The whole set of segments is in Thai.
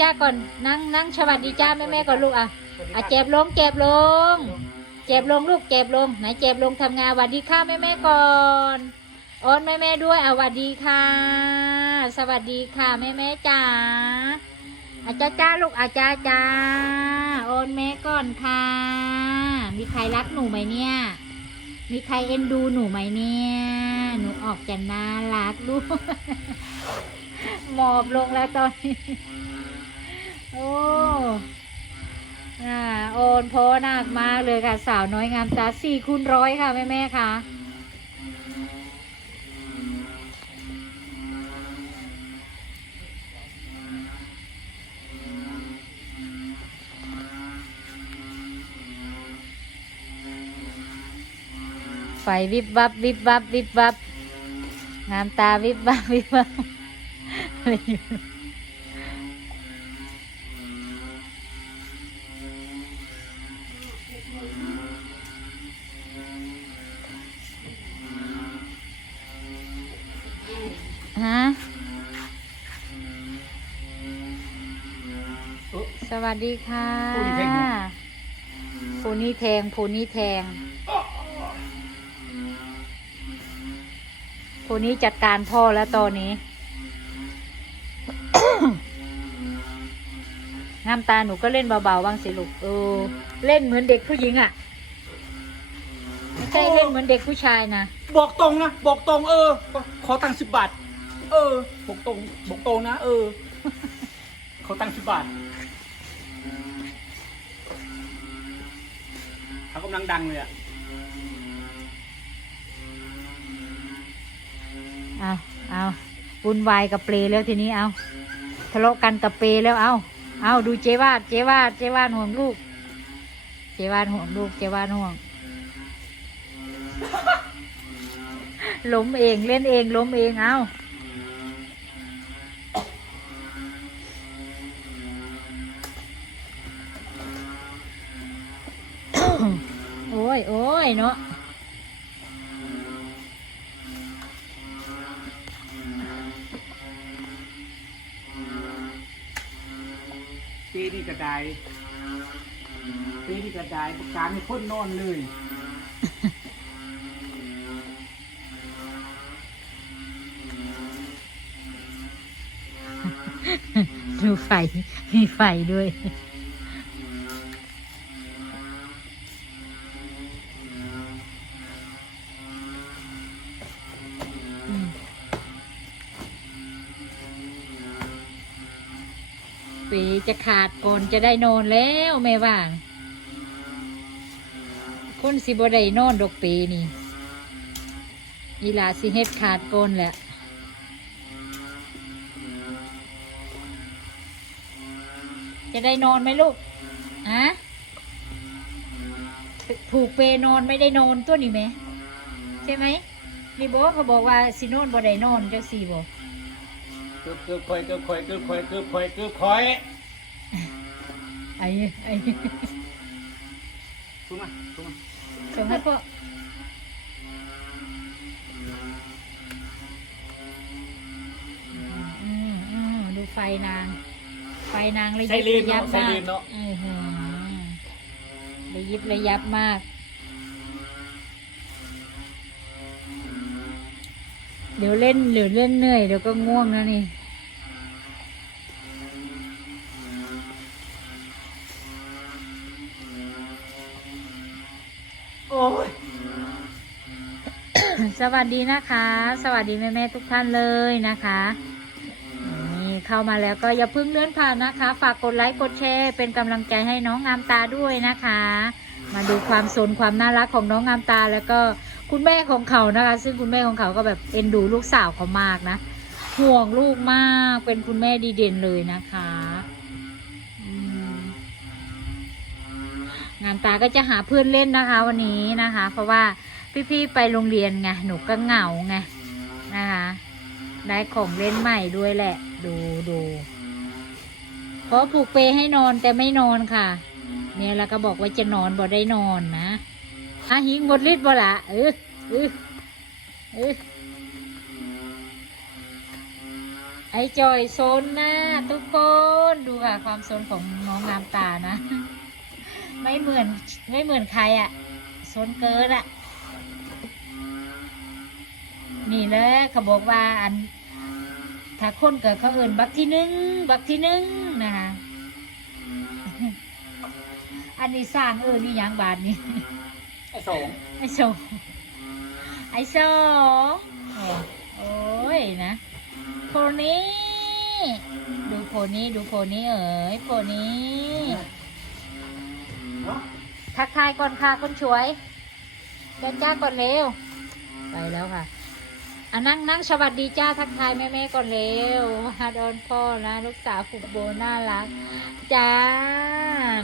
จ้าก่อนนั่งนั่งสวัสดีจ้าแม่แม่ก่อนลูกอะอะเจ็บลงเจ็บลง เจ็บลงลูกเจ็บลงไหนเจ็บลงทำงานสวัสดีค่ะแม่แม่ก่อนโอนแม่แม่ด้วยอะสวัสดีค่ะ สวัสดีค่ะแม่แม่จ๋าอาจ้าจ้าลูกอาจ้าจ้าโอนแม่ก่อนค่ะ มีใครรักหนูไหมเนี่ย มีใครเอ็นดูหนูไหมเนี่ย หนูออกจะน่ารักลูกหมอบลงแล้วตอนนี้ โอ้อ่าโอนโพหนักมากเลยค่ะ สาวน้อยงามตาสี่คูณร้อยค่ะ แม่แม่ค่ะ ไฟวิบวับ วิบวับ วิบวับ งามตาวิบวับ วิบวับอะไรอยู่ วัสดีค่ะผู้นี้แทงหนูผู้นี้แทงผู้นี้แทงผู้นี้จัดการพ่อแล้วตอนนี้งามตาหนูก็เล่นเบาๆบ้างสิลูกเออ เล่นเหมือนเด็กผู้หญิงอะ่ะไม่ใช่เล่นเหมือนเด็กผู้ชายนะ บอกตรงนะ บอกตรงเออ ขอตังค์สิบบาท เออ บอกตรง บอกตรงนะ เออ ขอตังค์สิบบาท เขากำลังดังเลยอะเอาเอาวุ่นวายกับเปลแล้วทีนี้เอาทะเลาะกันกับเปลแล้วเอาเอาดูเจวาดเจวาดเจวาดห่วงลูก เจวาดห่วงลูก เจวาดห่วงล้มเองเล่นเองล้มเองเอาโอ้ ยโอ้ยเนาะเปนี่กระไดเปนี่กระไดประการให้คนนอนเลยดูไฟมีไฟด้วย จะขาดก่อนจะได้นอนแล้วแม่ว่างคนสิบได้นอนดอกปีนี่อีลาสิเฮ็ดขาดก่อนแหละจะได้นอนไหมลูกฮะถูกเปนอนไม่ได้นอนตัวนี้ไหมใช่ไหมนี่บอกเขาบอกว่าสินอนบ่ได้นอนจังสี่บอกเกือบเกือบคอยกือบคอยกือบคอยกือบคอยเกือบคอย อ้ไอ้ถูกมาถูกมาส่งให้พ่ออืมอืมอืมดูไฟนาง ไฟนางระใส่ยิบลีนระยัเนาะบใส่มากลีนเนาะอือหือระยิบระยับมาก เดี๋ยวเล่นเดี๋ยวเล่นเหนื่อยเดี๋ยวก็ง่วงนะนี่ โอ้ยสวัสดีนะคะ สวัสดีแม่แม่ทุกท่านเลยนะคะ นี่เข้ามาแล้วก็อย่าเพิ่งเลื่อนผ่านนะคะ ฝากกดไลค์กดแชร์เป็นกำลังใจให้น้องงามตาด้วยนะคะ มาดูความสนความน่ารักของน้องงามตาแล้วก็คุณแม่ของเขานะคะ ซึ่งคุณแม่ของเขาก็แบบเอ็นดูลูกสาวเขามากนะห่วงลูกมากเป็นคุณแม่ดีเด่นเลยนะคะอืม งามตาก็จะหาเพื่อนเล่นนะคะ วันนี้นะคะ เพราะว่าพี่ๆไปโรงเรียนไงหนูก็เหงาไงนะคะ ได้ของเล่นใหม่ด้วยแหละ ดูดูเพราะผูกเปให้นอนแต่ไม่นอนค่ะ เนี่ยแล้วก็บอกว่าจะนอนบ่ได้นอนนะอาหิงหมดฤทธิ์บ่ละเออเออเออไอจอยโซนหน้าทุกคนดูค่ะความโซนของน้องงามตานะ ไม่เหมือนไม่เหมือนใครอะ่ะโซนเกินอะ่ะ นี่เลยเขาบอกว่าอัน ถ้าคนเกิดเขาเอื่นบักที่หนึ่งบักที่หนึ่งนะคะอันนี้สร้างเออนี่หยังบาทนี่ไอ้สองไอ้สองไอ้สองโอ้โอ้ยนะโพนี้ ดูโพนี้ดูโพนี้เอ๋ยโพนี้เนาะ ทักทายก่อนค่ะคนช่วยจ้าจ้าก่อนเร็ว ไปแล้วค่ะอะนั่งนั่งสวัสดีจ้าทักทายแม่แม่ๆก่อนเร็วฮาดอนพ่อนะลูกสาวฟุกโบน่ารักจ้า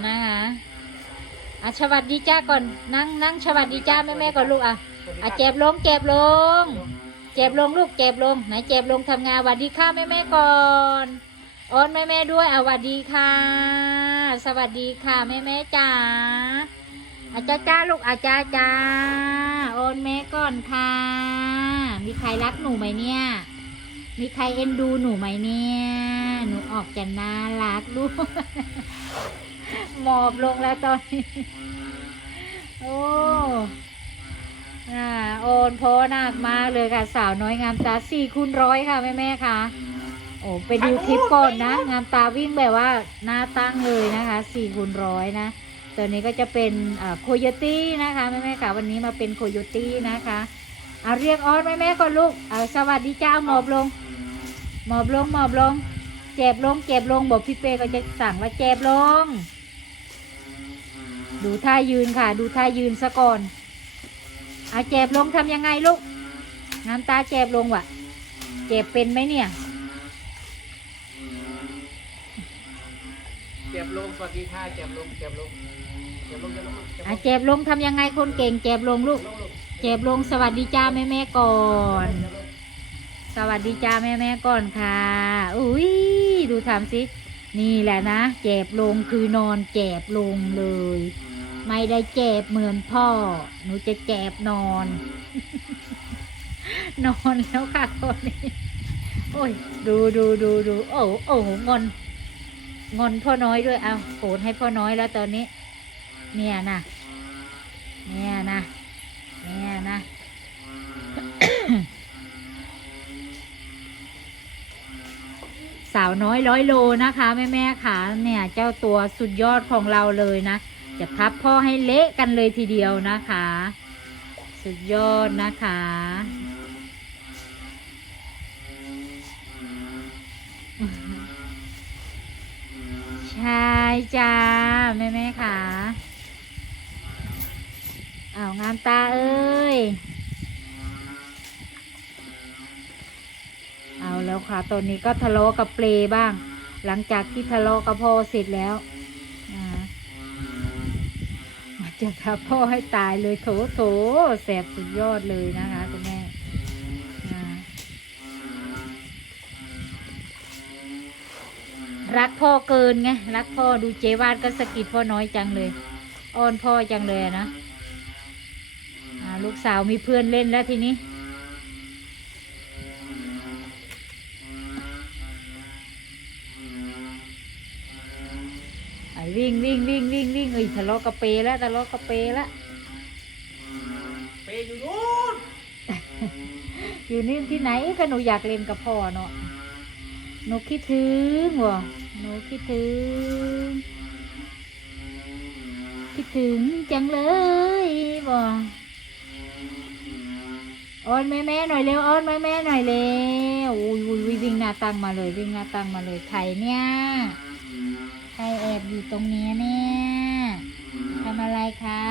นะคะอะสวัสดีจ้าก่อนนั่งนั่งสวัสดีจ้าแม่แม่ก่อนลูกอะอะเจ็บลงเจ็บลง เจ็บลงลูกเจ็บลงไหนเจ็บลงทำงานสวัสดีค่ะแม่แม่ก่อนโอนแม่แม่ด้วยอะสวัสดีค่ะ สวัสดีค่ะแม่แม่จ๋าอาจ้าจ้าลูกอาจ้าจ้าโอนแม่ก่อนค่ะ มีใครรักหนูไหมเนี่ย มีใครเอ็นดูหนูไหมเนี่ย หนูออกจะน่ารักลูกหมอบลงแล้วตอนนี้โอ้อ่าโอนโพนักมากเลยค่ะ สาวน้อยงามตาสี่คูณร้อยค่ะแม่แม่ค่ะ โอ้ไปดูคลิปก่อนนะ งามตาวิ่งแบบว่าหน้าตั้งเลยนะคะสี่คูณร้อยนะ ตัวนี้ก็จะเป็นโคโยตี้นะคะแม่แม่ๆค่ะวันนี้มาเป็นโคโยตี้นะคะเอาเรียกออสแม่แม่ๆก่อนลูกเอาสวัสดีเจ้าหมอบลง หมอบลงหมอบลง เจ็บลงเจ็บลงบอกพี่เป้ก็จะสั่งว่าเจ็บลง ดูท่ายืนค่ะ ดูท่ายืนซะก่อนเอาเจ็บลงทำยังไงลูกน้ำตาเจ็บลงวะเจ็บเป็นไหมเนี่ย เจ็บลงสวัสดีค่ะเจ็บลงเจ็บลงเจ็บลงเจ็บลงเจ็บลอะงเจ็บลงทำยังไงคนเก่งเจ็บลงลูกเจ็บลงสวัสดีจ้าแม่แม่ๆก่อน สวัสดีจ้าแม่แม่ๆก่อนค่ะ อุ้ยดูทำสิ นี่แหละนะเจ็บลงคือนอนเจ็บลงเลย ไม่ได้เจ็บเหมือนพ่อ หนูจะเจ็บนอน นอนแล้วค่ะตอนนี้ โอ้ย ดูดูดูดูโอ้โอ้งอน งอนพ่อน้อยด้วยเอาโกรธให้พ่อน้อยแล้วตอนนี้ เนี่ยนะเนี่ยนะเนี่ยนะสาวน้อยร้อยโลนะคะ แม่แม่ๆค่ะเนี่ย เจ้าตัวสุดยอดของเราเลยนะ จะทับพ่อให้เละกันเลยทีเดียวนะคะ สุดยอดนะคะ ใช่จ้า แม่แม่ๆค่ะอ้างามตาเอ้ย เอาแล้วค่ะตอนนี้ก็ทะเลาะกับเปลบ้าง หลังจากที่ทะเลาะกับพ่อเสร็จแล้วอ่าจะทำพ่อให้ตายเลยโถโถแสบสุดยอดเลยนะคะ รักพ่อเกินไงรักพ่อดูเจวาดก็สะกิดพ่อน้อยจังเลยอ้อนพ่อจังเลยอะนะอ่าลูกสาวมีเพื่อนเล่นแล้วทีนี้ไอ้วิ่งวิ่งวิ่งวิ่งวิ่งเอ้ยทะเลาะกับเปแล้วทะเลาะกับเปแล้วเปย์อยู่นู้นอยู่นี่ที่ไหนก็หนูอยากเล่นกับพ่อเนาะหนูคิดถึงว่ะ หนูคิดถึง คิดถึงจังเลยว่ะอ้อนแม่แม่หน่อยเร็วอ้อนแม่แม่หน่อยเร็วอุ้ยอุ้ยวิ่งหน้าตั้งมาเลยวิ่งหน้าตั้งมาเลยใครเนี่ยใครแอบอยู่ตรงเนี้ยเนี่ยทำอะไรคะ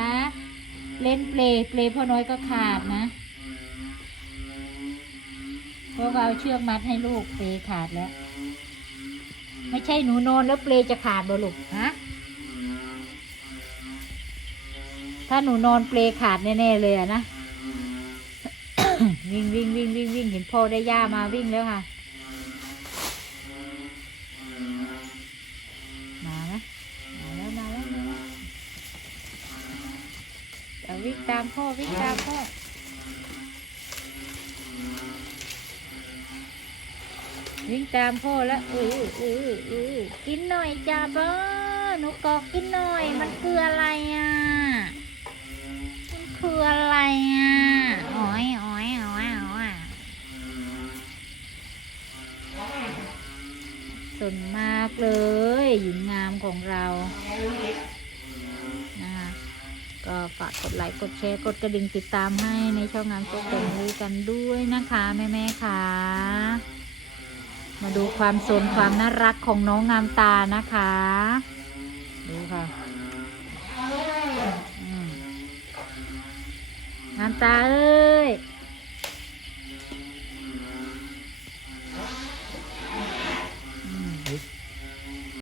เล่นเปลเปลพ่อน้อยก็ขาดนะเพราะว่าเอาเชือกมัดให้ลูกเปลขาดแล้ว ไม่ใช่หนูนอนแล้วเปลจะขาดบ่ลูกฮะถ้าหนูนอนเปลขาดแน่ๆเลยอะนะ วิ่งวิ่งวิ่งวิ่งวิ่งเห็นพ่อได้ย่ามาวิ่งแล้วค่ะ มาไหมมาแล้วมาแล้วมาแล้วเอาวิ่งตามพ่อวิ่งตามพ่อ วิ่งตามพ่อแล้วเออเออเออกินหน่อยจ้าบ้าหนูกอกกินหน่อย มันคืออะไรอะ มันคืออะไรอะอ้อยอ้อยอ้อยอ้อยสนมากเลย หญิงงามของเรานะคะก็ฝากกดไลค์กดแชร์กดกระดิ่งติดตามให้ในช่องงานโปรแกรมนี้กันด้วยนะคะ แม่แม่ๆค่ะ มาดูความสนความน่ารักของน้องงามตานะคะ ดูค่ะงามตาเอ้ย